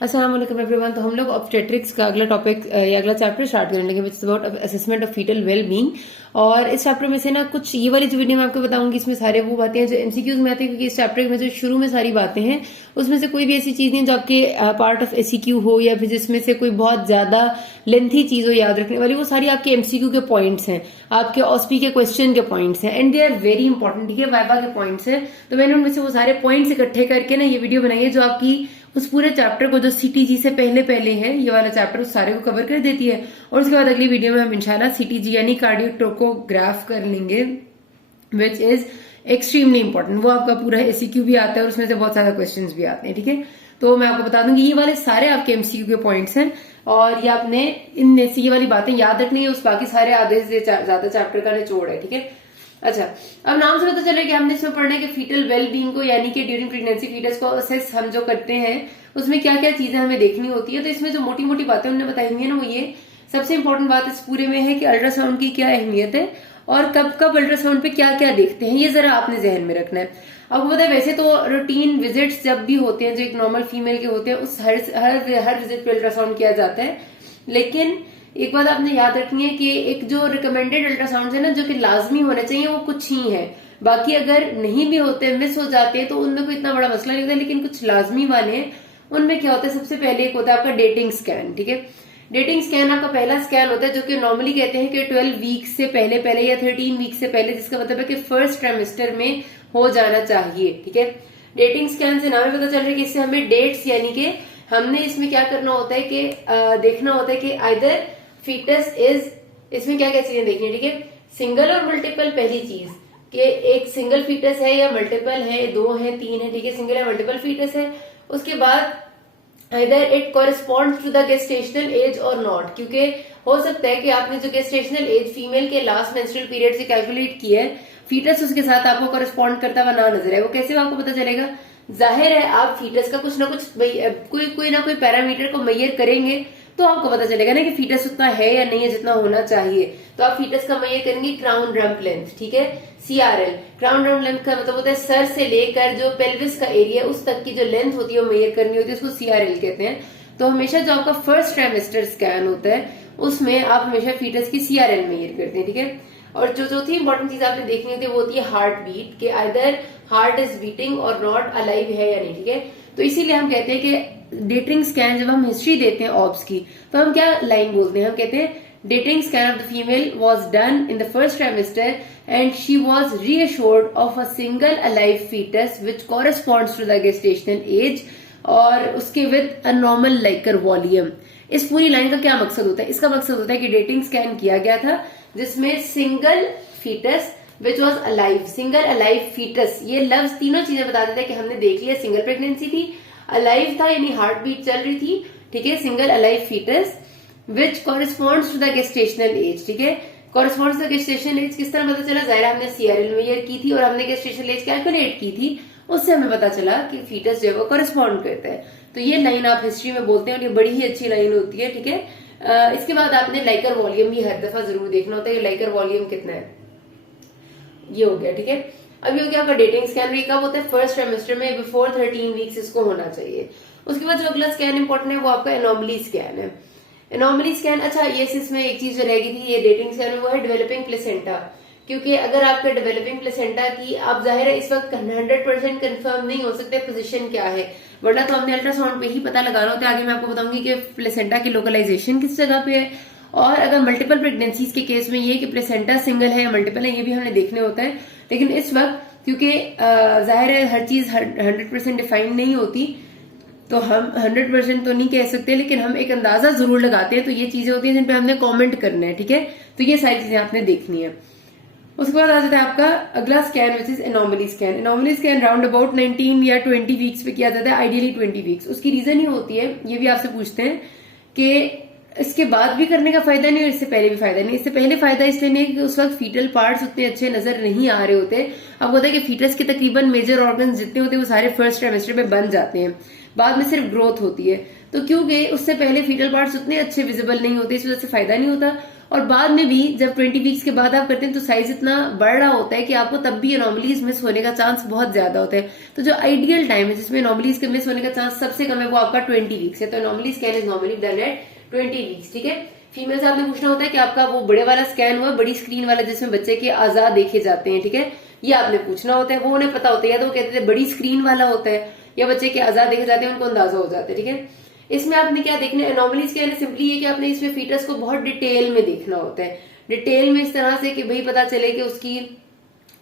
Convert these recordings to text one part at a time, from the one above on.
अस्सलाम वालेकुम एवरीवन। तो हम लोग ऑब्स्टेट्रिक्स का अगला टॉपिक या अगला चैप्टर स्टार्ट करने लगे, which is about assessment of fetal well being. और इस चैप्टर में से ना कुछ ये वाली जो वीडियो मैं आपको बताऊंगी, इसमें सारे वो बातें हैं जो एमसीक्यूज में आती है, क्योंकि इस चैप्टर में जो शुरू में सारी बातें हैं उसमें से कोई भी ऐसी चीज नहीं जो आपके पार्ट ऑफ एसीक्यू हो या फिर जिसमें से कोई बहुत ज्यादा लेंथी चीज हो याद रखने वाली। वो सारी आपके एमसीक्यू के पॉइंट्स हैं, आपके ऑस्पी के क्वेश्चन के पॉइंट्स हैं, and they are very important. ठीक है, वाइवा के पॉइंट्स हैं। तो मैंने उनमें से वो सारे पॉइंट्स इकट्ठे करके ना ये वीडियो बनाई है, जो आपकी उस पूरे चैप्टर को जो सीटीजी से पहले पहले है, ये वाला चैप्टर उस सारे को कवर कर देती है। और उसके बाद अगली वीडियो में हम इंशाल्लाह सीटीजी यानी कार्डियोटोकोग्राफ कर लेंगे, विच इज एक्सट्रीमली इंपॉर्टेंट। वो आपका पूरा एसीक्यू भी आता है और उसमें से बहुत सारे क्वेश्चंस भी आते हैं। ठीक है, तो मैं आपको बता दूंगी ये वाले सारे आपके एमसीक्यू के पॉइंट्स हैं और ये आपने इन ये वाली बातें याद रखनी है। उस बाकी सारे आधे से ज्यादा चैप्टर का निचोड़ है। ठीक है, अच्छा, अब नाम से पता चल रहा है कि हमने इसमें पढ़ना है कि फीटल वेल बीइंग को यानी कि ड्यूरिंग प्रेगनेंसी फीटस को असेस हम जो करते हैं उसमें क्या क्या चीजें हमें देखनी होती है। तो इसमें जो मोटी मोटी बातें उन्होंने बताई हुई है ना, वो ये सबसे इंपॉर्टेंट बात इस पूरे में है कि अल्ट्रासाउंड की क्या अहमियत है और कब कब अल्ट्रासाउंड पे क्या क्या देखते हैं, ये जरा आपने जहन में रखना है। आपको पता है वैसे तो रूटीन विजिट्स जब भी होते हैं जो एक नॉर्मल फीमेल के होते हैं, उस हर विजिट पे अल्ट्रासाउंड किया जाता है। लेकिन एक बात आपने याद रखनी है कि एक जो रिकमेंडेड अल्ट्रासाउंड है ना, जो कि लाजमी होने चाहिए, वो कुछ ही है। बाकी अगर नहीं भी होते, मिस हो जाते हैं, तो उनमें कोई इतना बड़ा मसला नहीं होता। लेकिन कुछ लाजमी वाले हैं, उनमें क्या होता है, सबसे पहले एक होता है आपका डेटिंग स्कैन। ठीक है, डेटिंग स्कैन आपका पहला स्कैन होता है जो कि नॉर्मली कहते हैं कि 12 वीक से पहले पहले या 13 वीक से पहले, जिसका मतलब है कि फर्स्ट ट्राइमेस्टर में हो जाना चाहिए। ठीक है, डेटिंग स्कैन से नाम पता चल रहा है कि इससे हमें डेट्स यानी कि हमने इसमें क्या करना होता है कि देखना होता है कि आइदर फीटस इज, इसमें क्या क्या चीजें देखनी है। ठीक है, सिंगल और मल्टीपल, पहली चीज कि एक सिंगल फीटस है या मल्टीपल है, 2 है, 3 है। ठीक है, सिंगल या मल्टीपल फीटस है। उसके बाद either it corresponds to the gestational age और नॉट, क्योंकि हो सकता है कि आपने जो गेस्टेशनल एज फीमेल के लास्ट मेंस्ट्रुअल पीरियड से कैलकुलेट किया है, फीटस उसके साथ आपको कॉरेस्पॉन्ड करता हुआ ना नजर है। वो कैसे आपको पता चलेगा? जाहिर है आप फीटस का कुछ ना कुछ कोई ना कोई पैरामीटर को मेजर करेंगे तो आपको पता चलेगा ना कि फीटस उतना है या नहीं है जितना होना चाहिए। तो आप फीटस का मेजर करेंगे क्राउन रम्प लेंथ। ठीक है, सीआरएल। क्राउन रम्प लेंथ का मतलब होता है सर से लेकर जो पेल्विस का एरिया उस तक की जो लेंथ होती है वो मेजर करनी होती है, उसको सीआरएल कहते हैं। तो हमेशा जो आपका फर्स्ट ट्राइमेस्टर स्कैन होता है उसमें आप हमेशा फीटस की सीआरएल मेजर करते हैं। ठीक है, और जो चौथी इंपॉर्टेंट चीज आपने देखनी होती है वो होती है हार्ट बीट, कि आइदर हार्ट इज बीटिंग और नॉट अलाइव है या नहीं। ठीक है, तो इसीलिए हम कहते हैं कि डेटिंग स्कैन जब हम हिस्ट्री देते हैं ऑब्स की, तो हम क्या लाइन बोलते हैं, हम कहते हैं dating scan of the female was done in the first trimester and she was reassured of a single alive fetus which corresponds to the gestational age और उसके with a normal liquor volume. इस पूरी line का क्या मकसद होता है? इसका मकसद होता है कि डेटिंग स्कैन किया गया था जिसमें single fetus which was alive, single alive fetus, ये लफ्ज तीनों चीजें बता देते हैं कि हमने देख लिया सिंगल प्रेगनेंसी थी, अलाइव था यानी हार्ट बीट चल रही थी। ठीक है, single alive fetus which corresponds to the gestational age. ठीक है, corresponds to the gestational age किस तरह पता चला? जाहिर हमने सीआरएल मेजर की थी और हमने गेस्टेशनल एज कैलकुलेट की थी, उससे हमें पता चला कि फीटस जो है वो कॉरेस्पॉन्ड करता है। तो ये लाइन आप हिस्ट्री में बोलते हैं और ये बड़ी ही अच्छी लाइन होती है। ठीक है, इसके बाद आपने लाइकर वॉल्यूम भी हर दफा जरूर देखना होता है कि लाइकर वॉल्यूम कितना है। ये हो गया। ठीक है, अब ये हो गया आपका डेटिंग स्कैन। ये कब होता है? फर्स्ट ट्राइमेस्टर में, बिफोर 13 वीक्स इसको होना चाहिए। उसके बाद जो अगला स्कैन इंपॉर्टेंट है वो आपका एनोमली स्कैन है। एनोमली स्कैन, अच्छा ये इसमें एक चीज जो रह गई थी ये डेटिंग स्कैन में, वो है डेवलपिंग प्लेसेंटा। क्योंकि अगर आपके डेवलपिंग प्लेसेंटा की, आप जाहिर है इस वक्त 100% कंफर्म नहीं हो सकते पोजीशन क्या है, वरना तो हमने अल्ट्रासाउंड पे ही पता लगाना होता है। आगे मैं आपको बताऊंगी कि प्लेसेंटा की लोकलाइजेशन किस जगह पे है, और अगर मल्टीपल प्रेगनेंसीज के केस में ये कि प्लेसेंटा सिंगल है या मल्टीपल है ये भी हमने देखने होता है। लेकिन इस वक्त क्योंकि जाहिर है हर चीज 100% डिफाइंड नहीं होती, तो हम 100% तो नहीं कह सकते, लेकिन हम एक अंदाजा जरूर लगाते हैं। तो ये चीजें होती हैं जिन पे हमने कमेंट करना है। ठीक है, तो ये सारी चीजें आपने देखनी है। उसके बाद आ जाता है आपका अगला scan which is anomaly scan. Anomaly scan round about 19 या 20 वीक्स पे किया जाता है, आइडियली 20 वीक्स। उसकी रीजन ही होती है, ये भी आपसे पूछते हैं कि इसके बाद भी करने का फायदा नहीं और इससे पहले भी फायदा नहीं। इससे पहले फायदा इसलिए नहीं कि उस वक्त फीटल पार्ट्स उतने अच्छे नजर नहीं आ रहे होते। अब होता है कि फीटस के तकरीबन मेजर ऑर्गन जितने होते हैं वो सारे फर्स्ट ट्राइमेस्टर में बन जाते हैं। बाद में सिर्फ ग्रोथ होती है। तो क्योंकि उससे पहले फीटल पार्ट्स उतने अच्छे विजिबल नहीं होते, इस वजह से फायदा नहीं होता। और बाद में भी जब 20 वीक्स के बाद आप करते हैं तो साइज इतना बढ़ रहा होता है कि आपको तब भी एनॉमलीज मिस होने का चांस बहुत ज्यादा होता है। तो जो आइडियल टाइम है जिसमें एनॉमलीज के मिस होने का चांस सबसे कम है वो आपका 20 वीक्स है। तो anomaly scan is normally done at 20 weeks, ठीक है। फीमेल से आपने पूछना होता है कि आपका वो बड़े वाला स्कैन हुआ, बड़ी स्क्रीन वाला जिसमें बच्चे के आजाद देखे जाते हैं, ठीक है, ये आपने पूछना होता है। वो उन्हें पता होता है, या तो वो कहते थे बड़ी स्क्रीन वाला होता है या बच्चे के आजाद देखे जाते हैं, उनको अंदाजा हो जाता है, ठीक है। इसमें आपने क्या देखना है, एनॉमलीज के सिंपली ये कि आपने इसमें फीटस को बहुत डिटेल में देखना होता है, डिटेल में इस तरह से कि भाई पता चले कि उसकी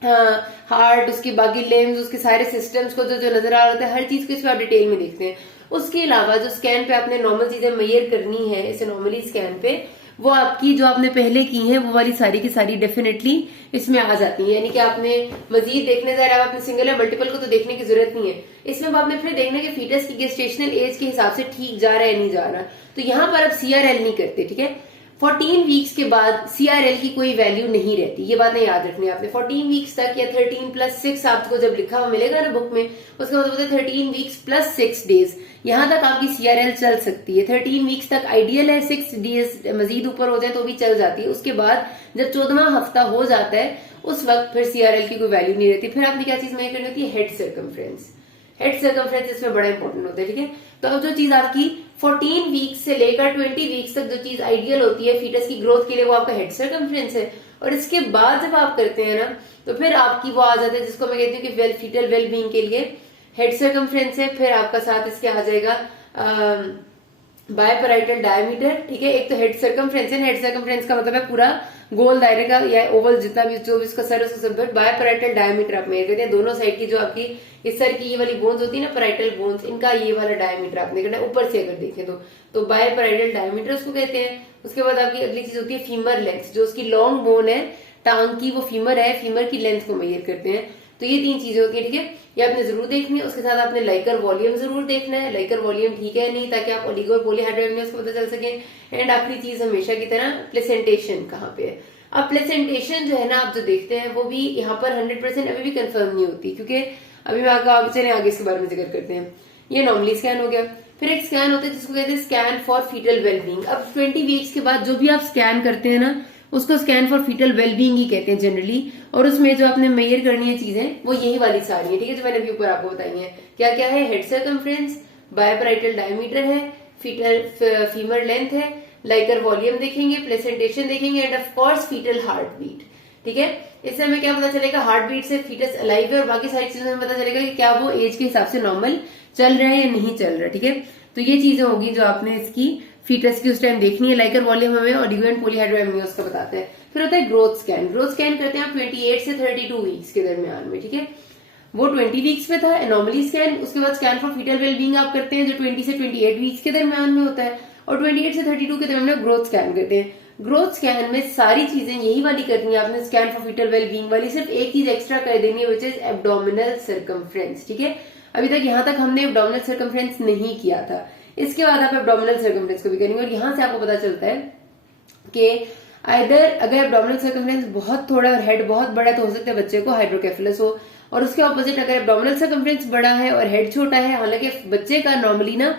हार्ट, उसकी बाकी लिम्स, उसके सारे सिस्टम्स को जो जो नजर आ रहा है, हर चीज को इसमें आप डिटेल में देखते हैं। उसके अलावा जो स्कैन पे आपने नॉर्मल चीजें मेजर करनी है इस एनॉमली स्कैन पे, वो आपकी जो आपने पहले की हैं वो वाली सारी की सारी डेफिनेटली इसमें आ जाती है। यानी कि आपने मजीद देखने जा रहे हैं, आपने सिंगल या मल्टीपल को तो देखने की जरूरत नहीं है। इसमें अब आपने फिर देखना है कि फीटस की गेस्टेशनल एज के हिसाब से ठीक जा रहा है नहीं जा रहा। तो यहां पर आप CRL नहीं करते, ठीक है। 14 वीक्स के बाद CRL की कोई वैल्यू नहीं रहती, ये बातें याद रखनी है आपने। 14 वीक्स तक या 13+6 आपको जब लिखा हुआ मिलेगा ना बुक में, उसका मतलब होता है 13 वीक्स प्लस 6 डेज, यहां तक आपकी CRL चल सकती है। 13 वीक्स तक आइडियल है, 6 डेज मजीद ऊपर हो जाए तो भी चल जाती है। उसके बाद जब 14वां हफ्ता हो जाता है उस वक्त फिर CRL की कोई वैल्यू नहीं रहती। फिर आपने क्या चीज मेजर करनी होती है, हेड सर्कमफ्रेंस। हेड सर्कमफ्रेंस इसमें बड़ा इंपॉर्टेंट होता है, ठीक है। तो अब जो चीज आपकी 14 वीक्स से लेकर 20 वीक्स तक जो चीज आइडियल होती है फीटस की ग्रोथ के लिए, वो आपका हेड सर्कमफ्रेंस है। और इसके बाद जब आप करते हैं ना तो फिर आपकी वो आ जाता है जिसको मैं कहती हूँ कि फीटल वेलबींग के लिए हेड सर्कमफ्रेंस है। फिर आपका साथ इसके आ जाएगा बायपैराइटल डायमीटर, ठीक है। एक तो हेड सर्कमफ्रेंस है, हेड सर्कमफ्रेंस का मतलब है पूरा गोल दायरे का या ओवल जितना भी जो भी इसका सर उसका सब। बायपैराइटल डायमीटर आप मेजर करते हैं, दोनों साइड की जो आपकी इस सर की ये वाली बोन्स होती है ना, पैराइटल बोन्स, इनका ये वाला डायमीटर आपने करना है ऊपर से अगर देखें तो बायपैराइटल डायमीटर उसको कहते हैं। उसके बाद आपकी अगली चीज होती है फीमर लेंथ, जो उसकी लॉन्ग बोन है टांग की, वो फीमर है, फीमर की लेंथ को मेजर करते हैं। तो ये 3 चीजें होती है, ठीक है। ये आपने जरूर देखनी है। उसके साथ आपने लाइकर वॉल्यूम जरूर देखना है, लाइकर वॉल्यूम ठीक है नहीं, ताकि आप ओलिगो और पॉलीहाइड्रोएमनियस को पता चल सके। एंड आखिरी चीज हमेशा की तरह प्लेसेंटेशन कहाँ पे है। अब प्लेसेंटेशन जो है ना आप जो देखते हैं वो भी यहाँ पर 100% अभी भी कंफर्म नहीं होती, क्योंकि अभी मैं आगे इसके बारे में जिक्र करते हैं। ये नॉर्मली स्कैन हो गया। फिर एक स्कैन होता है जिसको कहते हैं स्कैन फॉर फीटल वेलबींग। अब 20 वीक्स के बाद जो भी आप स्कैन करते हैं ना उसको स्कैन फॉर फीटल वेलबींग ही कहते हैं जनरली। और उसमें जो आपने मेजर करनी है चीजें वो यही वाली सारी है, ठीक है, जो मैंने अभी ऊपर आपको बताई है। क्या क्या है, हेड सर्कमफ्रेंस, बायपैराइटल डायमीटर है, फीटल फीमर लेंथ है, लाइकर वॉल्यूम देखेंगे, प्लेसेंटेशन देखेंगे, and of course fetal heart beat, ठीक है। इससे हमें क्या पता चलेगा, हार्ट बीट से फीटस अलाइव है, और बाकी सारी चीजों में पता चलेगा कि क्या वो एज के हिसाब से नॉर्मल चल रहा है या नहीं चल रहा है, ठीक है। तो ये चीजें होगी जो आपने इसकी फीटस की उस टाइम देखनी है। लाइकर वॉल्यूम हमें ओलिगो एंड पॉलीहाइड्रोएमनियस का बताते हैं। फिर होता है ग्रोथ स्कैन। ग्रोथ स्कैन करते हैं आप 28 से 32 वीक्स के दरमियान में, ठीक है। वो 20 वीक्स में था एनॉमली स्कैन। उसके बाद स्कैन फॉर फीटल वेलबींग आप करते हैं जो 20 से 28 वीक्स के दरमियान में होता है, और 28 से 32 के दरमियान ग्रोथ स्कैन करते हैं। ग्रोथ स्कैन में सारी चीजें यही वाली करनी है आपने, स्कैन फॉर फीटल वेलबींग वाली। सिर्फ एक चीज एक्स्ट्रा कर देनी है विच इज एब्डोमिनल सर्कमफ्रेंस, ठीक है। अभी तक यहाँ तक हमने एब्डोमिनल सर्कमफ्रेंस नहीं किया था, इसके बाद आप एब्डोमिनल सर्कमफ्रेंस को भी करेंगे। और यहां से आपको पता चलता है कि अगर एब्डोमिनल सर्कमफ्रेंस बहुत थोड़ा और हेड बहुत बड़ा तो हो सकता है बच्चे को हाइड्रोकेफेलस हो, और उसके ऑपोजिट अगर एब्डोमिनल सर्कमफ्रेंस बड़ा है और हेड छोटा है, हालांकि बच्चे का नॉर्मली ना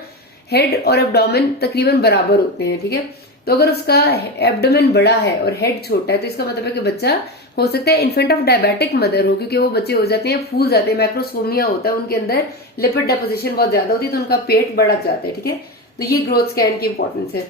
हेड और एब्डोमेन तकरीबन बराबर होते हैं, ठीक है। तो अगर उसका एब्डोमेन बड़ा है और हेड छोटा है तो इसका मतलब है कि बच्चा हो सकता है इन्फेंट ऑफ डायबिटिक मदर हो, क्योंकि वो बच्चे हो जाते हैं, फूल जाते हैं, मैक्रोसोमिया होता है उनके अंदर, लिपिड डेपोजिशन बहुत ज्यादा होती है तो उनका पेट बढ़ जाता है, ठीक है। तो ये ग्रोथ स्कैन की इंपॉर्टेंस है।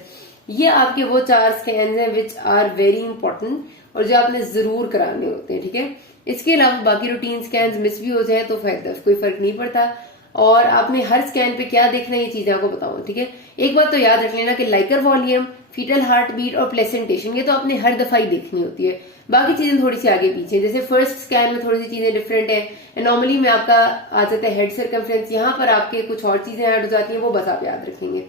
ये आपके वो 4 स्कैन हैं विच आर वेरी इंपॉर्टेंट और जो आपने जरूर कराने होते हैं, ठीक है। इसके अलावा बाकी रूटीन स्कैन मिस भी हो जाए तो कोई फर्क नहीं पड़ता। और आपने हर स्कैन पे क्या देखना है ये चीजें आपको बताऊं, ठीक है। एक बात तो याद रख लेना कि liquor volume, fetal heart beat और प्लेसेंटेशन, ये तो आपने हर दफा ही देखनी होती है। बाकी चीजें थोड़ी सी आगे पीछे, जैसे फर्स्ट स्कैन में थोड़ी सी चीजें डिफरेंट है। एनॉमली में आपका आ जाता है हेड सर्कमफ्रेंस, यहाँ पर आपके कुछ और चीजें ऐड हो जाती हैं, वो बस आप याद रखेंगे।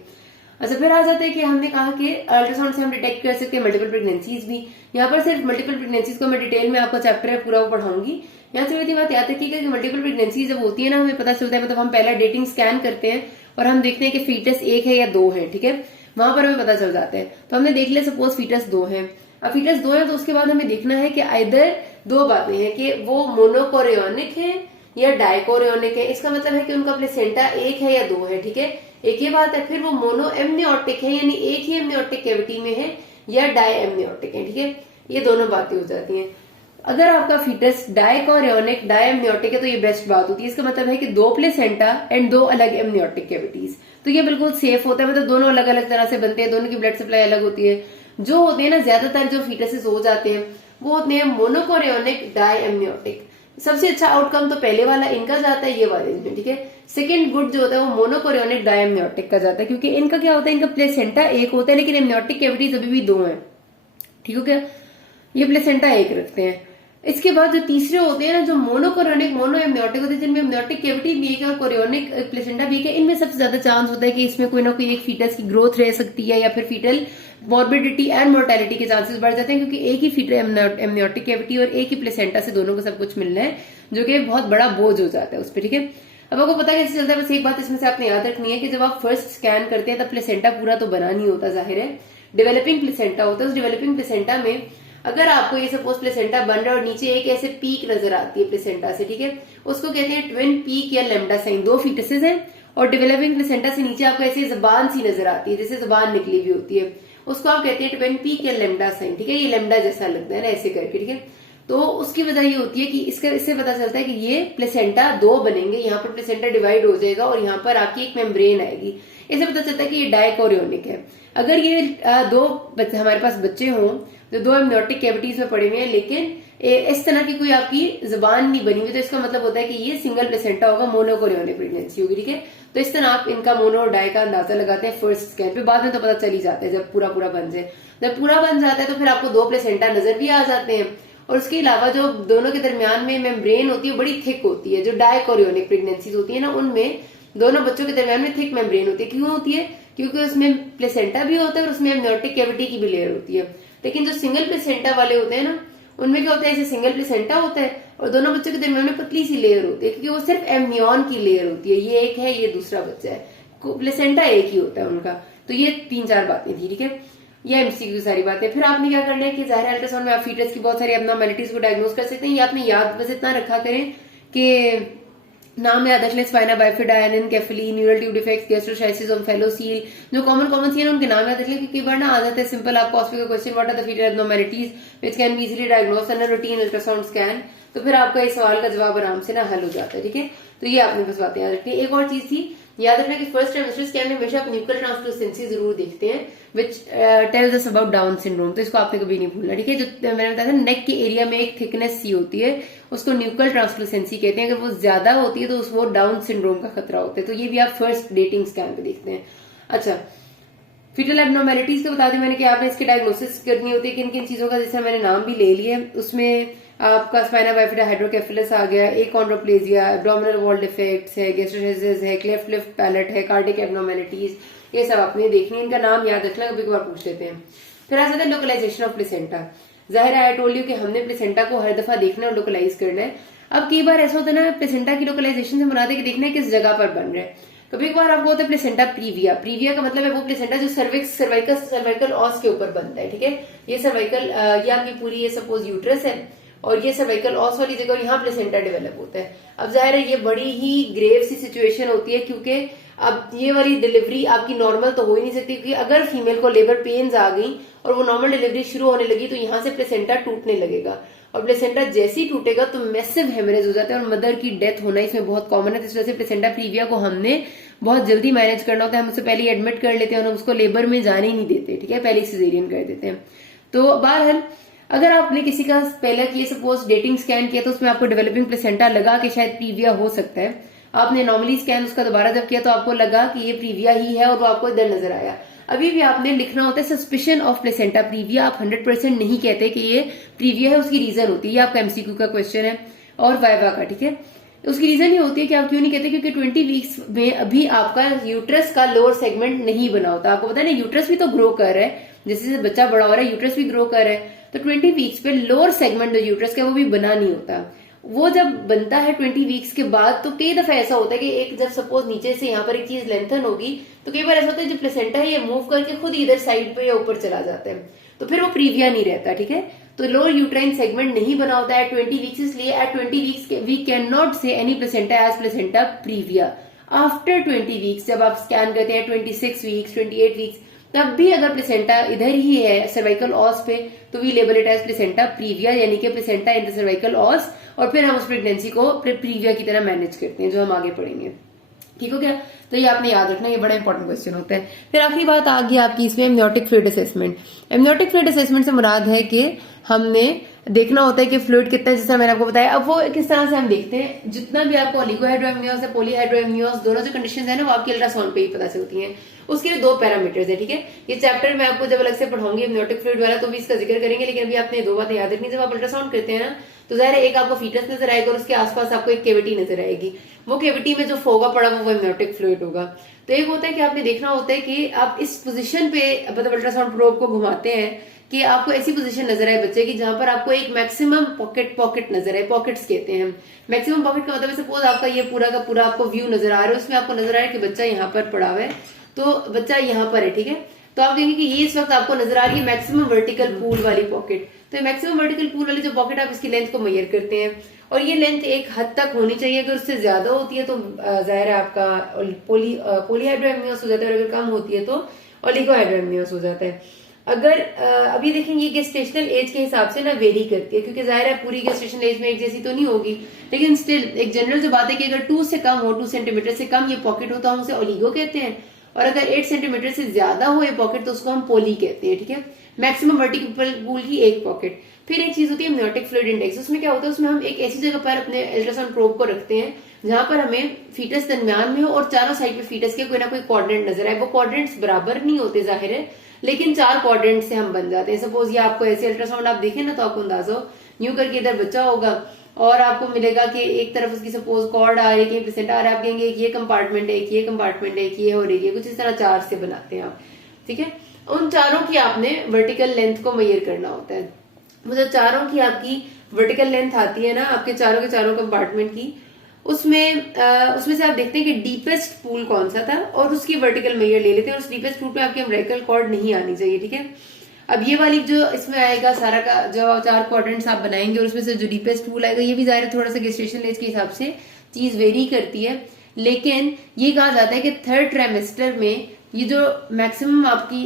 अच्छा, फिर आ जाता है कि हमने कहा कि अल्ट्रासाउंड से हम डिटेक्ट कर सकते हैं मल्टीपल प्रेगनेंसीज भी। यहाँ पर सिर्फ मल्टीपल प्रेगनेंसीज को मैं डिटेल में आपका चैप्टर है पूरा वो पढ़ाऊंगी। यहाँ से मेरी बात याद रखिएगा कि मल्टीपल प्रेगनेंसी जब होती है ना, हमें पता चलता है, मतलब हम पहला डेटिंग स्कैन करते हैं और हम देखते हैं कि फीटस 1 है या 2 है, ठीक है। वहां पर हमें पता चल जाता है। तो हमने देख लिया सपोज फीटस 2 है। अब फीटस 2 है तो उसके बाद हमें देखना है कि आइदर 2 बातें हैं कि वो मोनोकोरियोनिक है या डायकोरियोनिक है, इसका मतलब है कि उनका प्लेसेंटा एक है या दो है, ठीक है, एक ही बात है। फिर वो मोनो एमनियोटिक है, यानी एक ही एमनियोटिक कैविटी में है, या डाई एमनियोटिक है, ठीक है, ये दोनों बातें हो जाती हैं। अगर आपका फीटस डायकोरियोनिक डाई एमनियोटिक है तो ये बेस्ट बात होती है, इसका मतलब है कि दो प्लेसेंटा एंड दो अलग एमनियोटिक कैविटीज, तो ये बिल्कुल सेफ होता है, मतलब दोनों अलग अलग तरह से बनते हैं, दोनों की ब्लड सप्लाई अलग होती है। जो होते हैं ना ज्यादातर जो फीटसेस हो जाते हैं वो होते हैं मोनोकोरियोनिक डाई एमनियोटिक। सबसे अच्छा आउटकम तो पहले वाला इनका जाता है ये वाले में, ठीक है। सेकंड गुड जो होता है वो मोनोकोरियोनिक डाई एमनियोटिक का जाता है, क्योंकि इनका क्या होता है, इनका प्लेसेंटा एक होता है लेकिन एमनियोटिक कैविटीज अभी भी दो है, ठीक है क्या, ये प्लेसेंटा एक रखते हैं। इसके बाद जो तीसरे होते हैं ना, जो मोनोकोरियोनिक मोनो एमनियोटिक होते हैं, जिनमें एमनियोटिक कैविटी भी एक है और कोरियोनिक प्लेसेंटा भी एक है, इनमें सबसे ज्यादा चांस होता है कि इसमें कोई ना कोई एक फीटस की ग्रोथ रह सकती है, या फिर फीटल मॉर्बिडिटी एंड मोर्टेलिटी के चांसेस बढ़ जाते हैं, क्योंकि एक ही फीटल एमनियोटिक कैविटी और एक ही प्लेसेंटा से दोनों को सब कुछ मिलना है, जो कि बहुत बड़ा बोझ हो जाता है उस पर, ठीक है। अब आपको पता कैसे चलता है, बस एक बात इसमें से आपने याद रखनी है कि जब आप फर्स्ट स्कैन करते हैं तब प्लेसेंटा पूरा तो बना नहीं होता, जाहिर है डेवलपिंग प्लेसेंटा होता है। उस डेवलपिंग प्लेसेंटा में अगर आपको ये सपोज प्लेसेंटा बन रहा है और नीचे एक ऐसे पीक नजर आती है प्लेसेंटा से, ठीक है, उसको कहते हैं ट्विन पीक या लेमडा साइन। दो फीटसेस हैं और डेवलपिंग प्लेसेंटा से नीचे आपको ऐसी जबान सी नजर आती है, जैसे जबान निकली हुई होती है, उसको आप कहते हैं ट्विन पीक या लेमडा साइन, ठीक है, ये लेमडा जैसा लगता है ना ऐसे करके, ठीक है। तो उसकी वजह ये होती है कि इससे पता चलता है कि ये प्लेसेंटा दो बनेंगे, यहाँ पर प्लेसेंटा डिवाइड हो जाएगा और यहाँ पर आपकी एक मेम्ब्रेन आएगी, इससे पता चलता है कि ये डायकोरियोनिक है। अगर ये दो हमारे पास बच्चे हों जो दो एमनियोटिक कैविटीज में पड़े हुए हैं लेकिन इस तरह की कोई आपकी जबान नहीं बनी हुई, तो इसका मतलब होता है कि ये सिंगल प्लेसेंटा होगा, मोनोकोरियोनिक प्रेगनेंसी होगी, ठीक है। तो इस तरह आप इनका मोनो और डाई का अंदाजा लगाते हैं फर्स्ट स्कैन पे, बाद में तो पता चल ही जाता है जब पूरा पूरा बन जाए। जब पूरा बन जाता है तो फिर आपको दो प्लेसेंटा नजर भी आ जाते हैं, और उसके अलावा जो दोनों के दरमियान में मेम्ब्रेन होती है बड़ी थिक होती है। जो डायकोरियोनिक प्रेगनेंसीज होती है ना, उनमें दोनों बच्चों के दरमियान में थिक मेम्ब्रेन होती है। क्यों होती है? क्योंकि उसमें प्लेसेंटा भी होता है और उसमें एमनियोटिक कैविटी की भी लेयर होती है। लेकिन जो सिंगल प्लेसेंटा वाले होते हैं ना, उनमें क्या होता है, ऐसे सिंगल प्लेसेंटा होता है और दोनों बच्चों के दरमियान में पतली सी लेयर होती है, क्योंकि वो सिर्फ एमनियन की लेयर होती है। ये एक है, ये दूसरा बच्चा है, प्लेसेंटा एक ही होता है उनका। तो ये 3-4 बातें थी, ठीक है, ये एमसीक्यू सारी बातें। फिर आपने क्या करना है कि जाहिर अल्ट्रासाउंड में आप फीटस की बहुत सारी एब्नॉर्मैलिटीज को डायग्नोज कर सकते हैं। ये आपने याद बस इतना रखा करें कि नाम याद रख लें, spina bifida, anencephaly, neural tube defects, gastroschisis, omphalocele, जो कॉमन सी है उनके नाम याद रख लें, क्योंकि बार ना आ जाता है सिंपल आपको ऑस्पी का question, what are the fetal abnormalities which can be easily diagnosed under routine ultrasound scan. तो फिर आपका इस सवाल का जवाब आराम से ना हल हो जाता है, ठीक है। तो ये आपने बस बातें याद रखनी है। एक और चीज थी, याद रखना कि फर्स्ट ट्राइमेस्टर स्कैन में हमेशा आप न्यूक्लियर ट्रांसलूसेंसी जरूर देखते हैं, which tells us about down syndrome. तो इसको आपने कभी नहीं भूलना, ठीक है। जो मैंने बताया था नेक के एरिया में एक थिकनेस सी होती है, उसको न्यूक्लियर ट्रांसलूसेंसी कहते हैं। अगर वो ज्यादा होती है तो वो डाउन सिंड्रोम का खतरा होता है। तो ये भी आप फर्स्ट डेटिंग स्कैन पे देखते हैं। अच्छा, फीटल एब्नॉर्मैलिटीज तो बता दी मैंने कि आपने इसकी डायग्नोसिस करनी होती है किन किन चीजों का, जैसे मैंने नाम भी ले लिए। उसमें आपका स्पाइना बाइफिडा हाइड्रोकेफेलस आ गया, एकॉन्ड्रोप्लेजिया, एब्डोमिनल वॉल डिफेक्ट्स है, गैस्ट्रोसाइसिस है, क्लेफ्ट लिफ्ट पैलेट है, कार्डिक एब्नॉर्मैलिटीज, ये सब आपने देखनी है। इनका नाम याद रखना, कभी कभार पूछ लेते हैं। फिर आ जाता है लोकलाइजेशन ऑफ प्लेसेंटा। जाहिर है, आई टोल्ड यू कि हमने प्लेसेंटा को हर दफा देखना और लोकलाइज करना है। अब कई बार ऐसा होता है ना, प्लेसेंटा की लोकलाइजेशन से मुराद है कि देखना है किस जगह पर बन रहा है। कभी कभार आपको होता है प्लेसेंटा प्रीविया। प्रीविया का मतलब है वो प्लेसेंटा जो सर्वाइकल ऑस के ऊपर बनता है, ठीक है। ये सर्वाइकल, ये आपकी पूरी ये सपोज यूट्रस है और ये सर्वाइकल ऑस वाली जगह, यहाँ प्लेसेंटा डेवलप होता है। अब जाहिर है ये बड़ी ही ग्रेव सी सिचुएशन होती है, क्योंकि अब ये वाली डिलीवरी आपकी नॉर्मल तो हो ही नहीं सकती, क्योंकि अगर फीमेल को लेबर पेन्स आ गई और वो नॉर्मल डिलीवरी शुरू होने लगी तो यहाँ से प्लेसेंटा टूटने लगेगा, और प्लेसेंटा जैसे ही टूटेगा तो मैसिव हेमरेज हो जाता है और मदर की डेथ होना इसमें बहुत कॉमन है। तो इस वजह से प्लेसेंटा प्रीविया को हमने बहुत जल्दी मैनेज करना होता है। हम उससे पहले एडमिट कर लेते हैं और हम उसको लेबर में जाने ही नहीं देते, ठीक है, पहले सिजेरियन कर देते हैं। तो बहरहाल अगर आपने किसी का पहले की सपोज डेटिंग स्कैन किया तो उसमें आपको डेवलपिंग प्लेसेंटा लगा कि शायद प्रीविया हो सकता है, आपने नॉर्मली स्कैन उसका दोबारा जब किया तो आपको लगा कि ये प्रीविया ही है और वो आपको इधर नजर आया, अभी भी आपने लिखना होता है सस्पिशन ऑफ प्लेसेंटा प्रीविया। आप 100% नहीं कहते कि ये प्रीविया है, उसकी रीजन होती है। ये आपका एमसीक्यू का क्वेश्चन है और वाइवा का, ठीक है। उसकी रीजन ये होती है कि आप क्यों नहीं कहते, क्योंकि 20 वीक्स में अभी आपका यूट्रस का लोअर सेगमेंट नहीं बना होता। आपको पता है ना, यूट्रस भी तो ग्रो कर रहा है, जैसे जैसे बच्चा बड़ा हो रहा है यूट्रस भी ग्रो कर रहा है। तो 20 वीक्स पे लोअर सेगमेंट जो यूट्रस का वो भी बना नहीं होता। वो जब बनता है 20 वीक्स के बाद, तो कई दफा ऐसा होता है कि एक जब सपोज नीचे से यहाँ पर एक चीज लेंथन होगी तो कई बार ऐसा होता है जो प्लेसेंटा है ये मूव करके खुद इधर साइड पे या ऊपर चला जाता है, तो फिर वो प्रीविया नहीं रहता, ठीक है। तो लोअर यूट्राइन सेगमेंट नहीं बना होता है 20 वीक्स, इसलिए at 20 weeks we can not say any placenta as placenta previa. After 20 weeks जब आप स्कैन करते हैं 26 वीक्स 28 वीक्स, तब भी अगर प्लेसेंटा इधर ही है सर्वाइकल ऑस पे, तो we label it as placenta previa, यानी कि placenta in the cervical os, और फिर हम उस प्रेगनेंसी को प्रीविया की तरह मैनेज करते हैं, जो हम आगे पढ़ेंगे। ठीक हो गया? तो ये आपने याद रखना, ये बड़ा इंपॉर्टेंट क्वेश्चन होता है। फिर आखिरी बात आ गई आपकी इसमें amniotic fluid assessment. Amniotic fluid assessment से मुराद है कि हमने देखना होता है कि फ्लूइड कितना है, जैसे मैंने आपको बताया। अब वो किस तरह से हम देखते हैं, जितना भी आपको ओलिगोहाइड्रोएमनियोस या पॉलीहाइड्रोएमनियोस, दोनों जो कंडीशन है ना, वो आपकी अल्ट्रासाउंड पे ही पता चलती हैं। उसके लिए 2 पैरामीटर्स है, ठीक है। ये चैप्टर मैं आपको जब अलग से पढ़ाऊंगी एमनियोटिक फ्लूइड वाला, तो भी इसका जिक्र करेंगे, लेकिन अभी आपने 2 बातें याद रखनी। जब आप अल्ट्रासाउंड करते हैं ना, तो जाहिर है एक आपको फीटस नजर आएगा और उसके आसपास आपको एक केविटी नजर आएगी। वो केविटी में जो फोगा पड़ा वो एमनियोटिक फ्लूइड होगा। तो एक होता है कि आपने देखना होता है कि आप इस पोजीशन पे मतलब अल्ट्रासाउंड प्रोब को घुमाते हैं कि आपको ऐसी पोजीशन नजर आए बच्चे की जहां पर आपको एक मैक्सिमम पॉकेट नजर आए। पॉकेट्स कहते हैं हम। मैक्सिमम पॉकेट का मतलब सपोज आपका ये पूरा का पूरा आपको व्यू नजर आ रहा है, उसमें आपको नजर आ रहा है कि बच्चा यहाँ पर पड़ा हुआ है, तो बच्चा यहाँ पर है, ठीक है। तो आप देखेंगे कि ये इस वक्त आपको नजर आ रही है मैक्सिमम वर्टिकल पूल वाली पॉकेट। तो मैक्सिमम वर्टिकल पूल वाली जो पॉकेट, आप इसकी लेंथ को मेजर करते हैं, और ये लेंथ एक हद तक होनी चाहिए। अगर उससे ज्यादा होती है तो जाहिर है आपका पॉलीहाइड्रोएमनियोस हो जाता है, और अगर कम होती है तो ओलिगोहाइड्रोएमनियोस हो जाता है। अगर अभी देखेंगे ये गेस्टेशनल एज के हिसाब से ना वेरी करती है, क्योंकि जाहिर है पूरी गेस्टेशनल एज में एक जैसी तो नहीं होगी, लेकिन स्टिल एक जनरल जो बात है कि अगर 2 से कम हो, 2 सेंटीमीटर से कम ये पॉकेट हो, तो हम उसे ओलिगो कहते हैं, और अगर 8 सेंटीमीटर से ज्यादा हो ये पॉकेट, तो उसको हम पोली कहते हैं, ठीक है। मैक्सिमम वर्टिकल पूल की एक पॉकेट। फिर एक चीज होती है एमनियोटिक फ्लूइड इंडेक्स। उसमें क्या होता है, उसमें हम एक ऐसी जगह पर अपने अल्ट्रासाउंड प्रोब को रखते हैं जहां पर हमें फीटस दरमियान में हो और चारों साइड पे फीटस के कोई ना कोई कोऑर्डिनेट नजर आए। वो कोऑर्डिनेट्स बराबर नहीं होते जाहिर है, लेकिन 4 कोऑर्डिनेट से हम बन जाते हैं। सपोज ये आपको ऐसे अल्ट्रासाउंड आप देखें ना, तो आपको अंदाजा हो यूं करके इधर बच्चा होगा और आपको मिलेगा कि एक तरफ उसकी सपोज कॉर्ड आ रही है, कहीं प्लेसेंटा आ रहा है, आप कहेंगे एक ये कंपार्टमेंट है, एक ये कंपार्टमेंट है, एक ये और एक ये, कुछ इस तरह 4 से बनाते हैं आप, ठीक है। उन चारों की आपने वर्टिकल लेंथ को मेजर करना होता है। वो जो चारों की आपकी वर्टिकल लेंथ आती है ना, आपके चारों के चारों कंपार्टमेंट की, उसमें से आप देखते हैं कि डीपेस्ट पूल कौन सा था और उसकी वर्टिकल मेजर ले लेते हैं, और उस डीपेस्ट पूल पे आपकी अम्ब्रेकल कॉर्ड नहीं आनी चाहिए, ठीक है। अब ये वाली जो इसमें आएगा सारा का, जब 4 क्वाड्रेंट्स आप बनाएंगे और उसमें से जो डीपेस्ट पूल आएगा, ये भी जाहिर थोड़ा सा गेस्टेशनल एज के हिसाब से चीज वेरी करती है, लेकिन ये कहा जाता है कि 3rd ट्राइमेस्टर में ये जो मैक्सिमम आपकी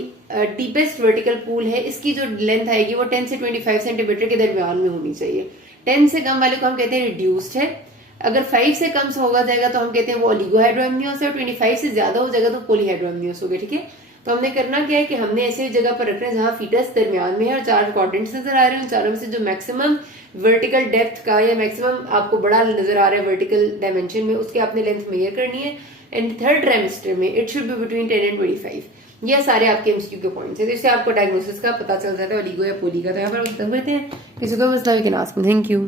डीपेस्ट वर्टिकल पूल है, इसकी जो लेंथ आएगी वो 10 से 25 सेंटीमीटर के दरमियान में होनी चाहिए। 10 से कम वाले को हम कहते हैं रिड्यूस्ड है, अगर 5 से कम से होगा जाएगा तो हम कहते हैं वो ओलिगोहाइड्रोएमनियोस है, और 25 से ज्यादा हो जाएगा तो पॉलीहाइड्रोएमनियोस हो गया, ठीक है। तो हमने करना क्या है कि हमने ऐसे जगह पर रखना है जहां फीटस दरमियान में है और 4 क्वाड्रेंट्स नजर आ रहे हैं, उन चारों में से जो मैक्सिमम वर्टिकल डेप्थ का या मैक्सिमम आपको बड़ा नजर आ रहा है वर्टिकल डायमेंशन में, उसकी आपने लेंथ मेजर करनी है। एंड 3rd ट्राइमेस्टर में it should be between 10 and 25। ये सारे आपके एमसीक्यू के पॉइंट्स है, तो इससे आपको डायग्नोसिस का पता चल जाता है ओलिगो या पोली का। तो यहाँ पर हम खत्म करते हैं, किसी को मसला है कि थैंक यू।